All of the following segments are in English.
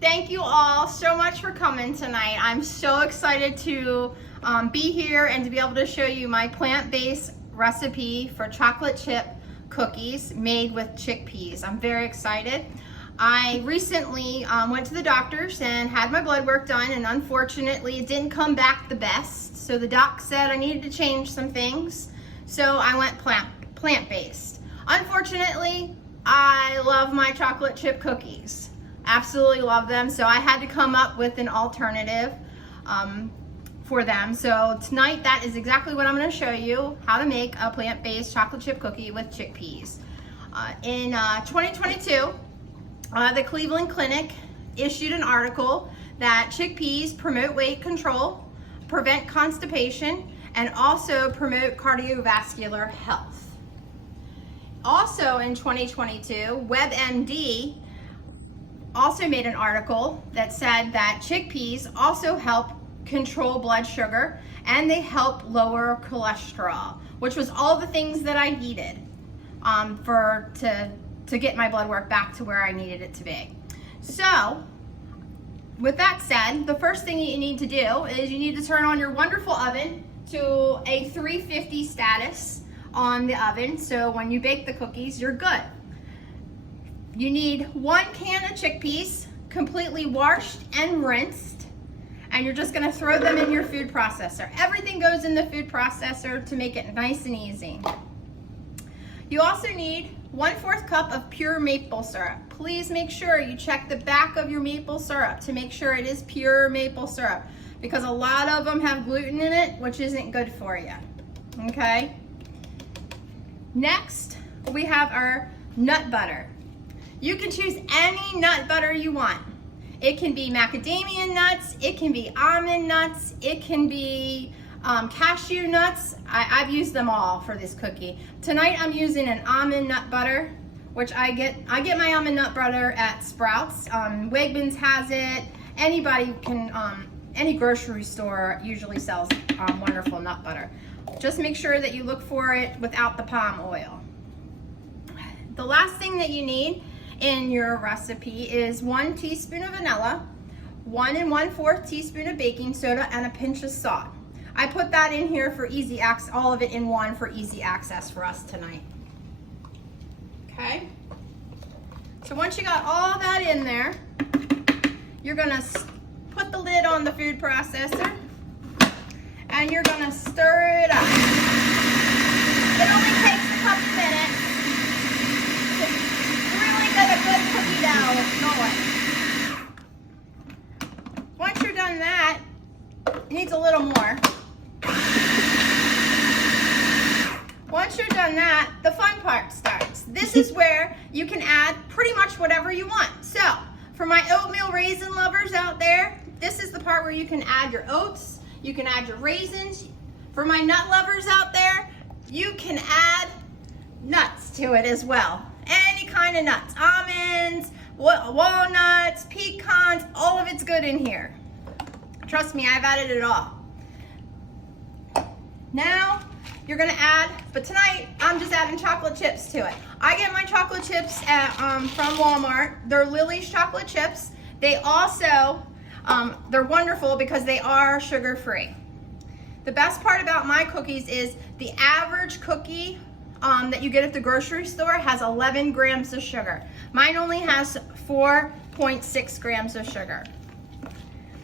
Thank you all so much for coming tonight. I'm so excited to be here and to be able to show you my plant-based recipe for chocolate chip cookies made with chickpeas. I'm very excited. I recently went to the doctor's and had my blood work done, and unfortunately it didn't come back the best. So the doc said I needed to change some things. So I went plant-based. Unfortunately, I love my chocolate chip cookies. Absolutely love them. So I had to come up with an alternative for them. So tonight, that is exactly what I'm going to show you, how to make a plant-based chocolate chip cookie with chickpeas. In 2022, the Cleveland Clinic issued an article that chickpeas promote weight control, prevent constipation, and also promote cardiovascular health. Also in 2022, WebMD also made an article that said that chickpeas also help control blood sugar and they help lower cholesterol, which was all the things that I needed to get my blood work back to where I needed it to be. So with that said, the first thing you need to do is you need to turn on your wonderful oven to a 350 status on the oven, so when you bake the cookies, you're good. You need 1 can of chickpeas, completely washed and rinsed, and you're just gonna throw them in your food processor. Everything goes in the food processor to make it nice and easy. You also need 1/4 cup of pure maple syrup. Please make sure you check the back of your maple syrup to make sure it is pure maple syrup, because a lot of them have gluten in it, which isn't good for you, okay? Next, we have our nut butter. You can choose any nut butter you want. It can be macadamia nuts, it can be almond nuts, it can be cashew nuts. I've used them all for this cookie. Tonight I'm using an almond nut butter, which I get my almond nut butter at Sprouts. Wegmans has it. Anybody can, any grocery store usually sells wonderful nut butter. Just make sure that you look for it without the palm oil. The last thing that you need in your recipe is 1 teaspoon of vanilla, 1 1/4 teaspoon of baking soda, and a pinch of salt. I put that in here for easy access, all of it in one for easy access for us tonight. Okay? So once you got all that in there, you're gonna put the lid on the food processor and you're gonna stir it up. It only takes a couple minutes to really get a good cookie dough going. Once you're done that, it needs a little more. Once you're done that, the fun part starts. This is where you can add pretty much whatever you want. So for my oatmeal raisin lovers out there, this is the part where you can add your oats, you can add your raisins. For my nut lovers out there, you can add nuts to it as well. Any kind of nuts, almonds, walnuts, pecans, all of it's good in here. Trust me, I've added it all. Now, you're gonna add, but tonight, I'm just adding chocolate chips to it. I get my chocolate chips from Walmart. They're Lily's chocolate chips. They also, they're wonderful because they are sugar-free. The best part about my cookies is the average cookie that you get at the grocery store has 11 grams of sugar. Mine only has 4.6 grams of sugar.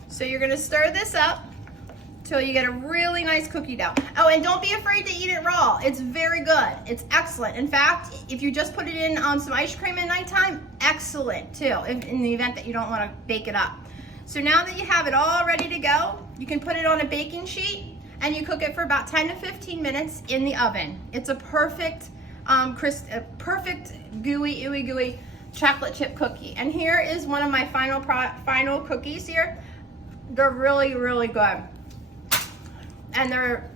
So you're gonna stir this up till you get a really nice cookie dough. Oh, and don't be afraid to eat it raw. It's very good. It's excellent. In fact, if you just put it in on some ice cream at nighttime, excellent too, in the event that you don't want to bake it up. So now that you have it all ready to go, you can put it on a baking sheet and you cook it for about 10 to 15 minutes in the oven. It's a perfect, perfect gooey, ooey gooey chocolate chip cookie. And here is one of my final cookies here. They're really, really good. And they're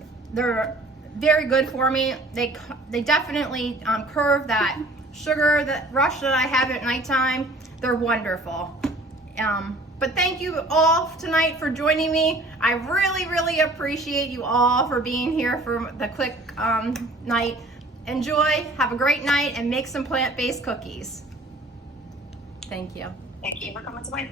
very good for me. They definitely curve that sugar, that rush that I have at nighttime. They're wonderful. But thank you all tonight for joining me. I really, really appreciate you all for being here for the quick night. Enjoy, have a great night, and make some plant-based cookies. Thank you. Thank you for coming to my